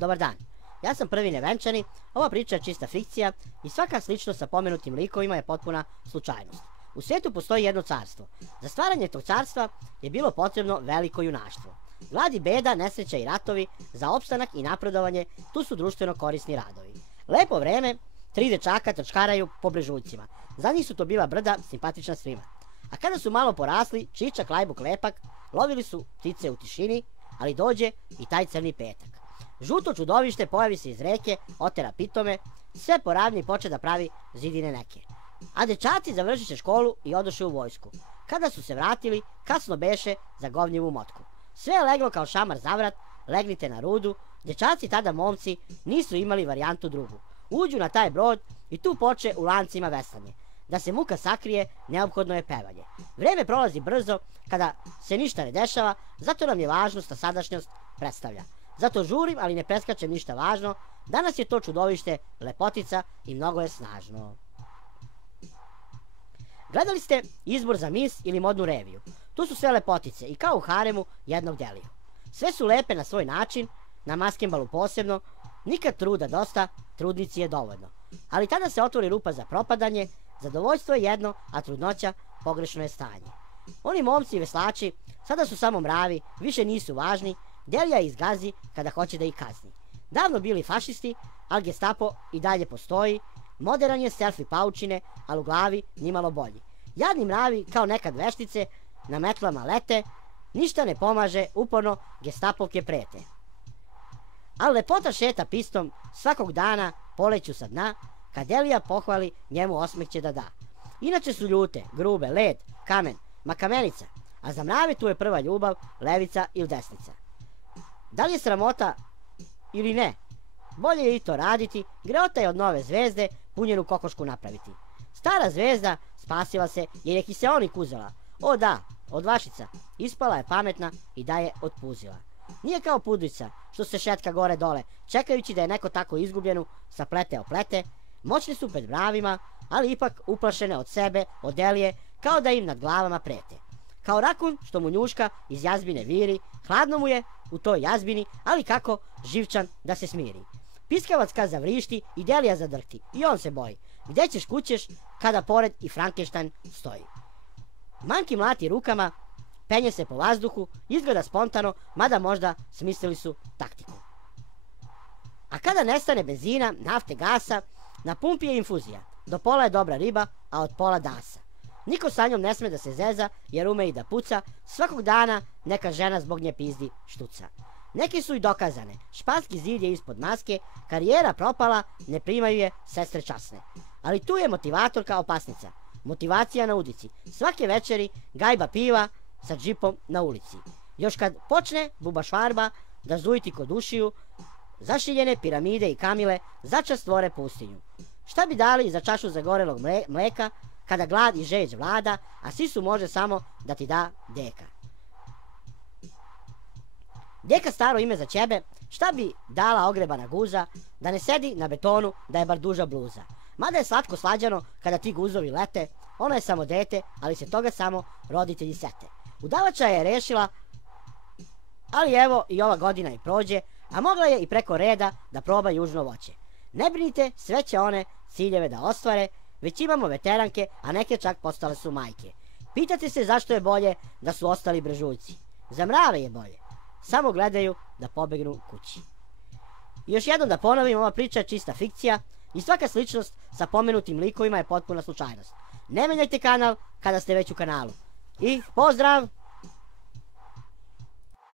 Dobar dan, ja sam prvi nevenčani, ova priča je čista fikcija i svaka sličnost sa pomenutim likovima je potpuna slučajnost. U svijetu postoji jedno carstvo. Za stvaranje tog carstva je bilo potrebno veliko junaštvo. Glad i beda, nesreća i ratovi, za opstanak i napredovanje, tu su društveno korisni radovi. Lepo vreme, 3 dečaka trčkaraju po brežuljcima. Za njih su to bila brda, simpatična svima. A kada su malo porasli, Čičak, Lajbuk, Lepak, lovili su ptice u tišini, ali dođe i taj crni petak. Žuto čudovište pojavi se iz reke, otera pitome, sve po ravni poče da pravi zidine neke. A dečaci završiše školu i odoše u vojsku. Kada su se vratili, kasno beše za govnjevu motku. Sve je leglo kao šamar za vrat, legnite na rudu, dečaci tada momci nisu imali varijantu drugu. Uđu na taj brod i tu poče u lancima veslanje. Da se muka sakrije, neophodno je pevanje. Vreme prolazi brzo, kada se ništa ne dešava, zato nam je važno šta sadašnjost predstavlja. Zato žurim, ali ne preskačem ništa važno. Danas je to čudovište lepotica i mnogo je snažno. Gledali ste izbor za mis ili modnu reviju. Tu su sve lepotice i kao u haremu jednog deliju. Sve su lepe na svoj način, na maskembalu posebno, nikad truda dosta, trudnici je dovoljno. Ali tada se otvori rupa za propadanje, zadovoljstvo je jedno, a trudnoća pogrešno je stanje. Oni momci i veslači sada su samo mravi, više nisu važni, Delija ih zgazi kada hoće da ih kazni. Davno bili fašisti, ali Gestapo i dalje postoji, moderan je selfie paučine, ali u glavi nimalo bolji. Jadni mravi kao nekad veštice na metlama lete, ništa ne pomaže, uporno Gestapovke prete. Ali lepota šeta pistom, svakog dana poleću sa dna, kad Delija pohvali, njemu osmeh će da da. Inače su ljute, grube, led, kamen, ma kamenica, a za mrave tu je prva ljubav, levica ili desnica. Da li je sramota ili ne? Bolje je i to raditi, greota je od nove zvezde punjenu kokošku napraviti. Stara zvezda spasila se jer je kiseonik uzela. O da, od vašica, ispala je pametna i da je otpuzila. Nije kao pudrica što se šetka gore dole, čekajući da je neko tako izgubljenu saplete oplete. Moćne su pred mravima, ali ipak uplašene od sebe, od Delije, kao da im nad glavama prete. Kao rakun što mu njuška iz jazbine viri, hladno mu je u toj jazbini, ali kako živčan da se smiri. Piskavac kad zavrišti i Delija zadrhti, i on se boji. Gde ćeš kućeš kada pored i Frankenstein stoji. Manki mlati rukama, penje se po vazduhu, izgleda spontano, mada možda smislili su taktiku. A kada nestane benzina, nafte, gasa, na pumpi je infuzija. Do pola je dobra riba, a od pola dasa. Niko sa njom ne sme da se zeza, jer ume i da puca, svakog dana neka žena zbog nje pizdi štuca. Neki su i dokazane, španski zid je ispod maske, karijera propala, ne primaju je sestre časne. Ali tu je motivatorka opasnica, motivacija na udici, svake večeri gajba piva sa džipom na ulici. Još kad počne buba švarba da zujiti kod ušiju, zašiljene piramide i kamile začas stvore pustinju. Šta bi dali za čašu zagorelog mleka, kada glad i žeđ vlada, a sisu može samo da ti da deka. Deka staro ime za ćebe, šta bi dala ogrebana guza, da ne sedi na betonu, da je bar duža bluza. Mada je slatko slađano kada ti guzovi lete, ono je samo dete, ali se toga samo roditelji sete. Udavača je rešila, ali evo i ova godina i prođe, a mogla je i preko reda da proba južno voće. Ne brinite, sve će one ciljeve da ostvare, već imamo veteranke, a neke čak postale su majke. Pitate se zašto je bolje da su ostali brežuljci. Za mrave je bolje, samo gledaju da pobegnu kući. I još jednom da ponovim, ova priča je čista fikcija i svaka sličnost sa pomenutim likovima je potpuna slučajnost. Ne menjajte kanal kada ste već u kanalu. I pozdrav!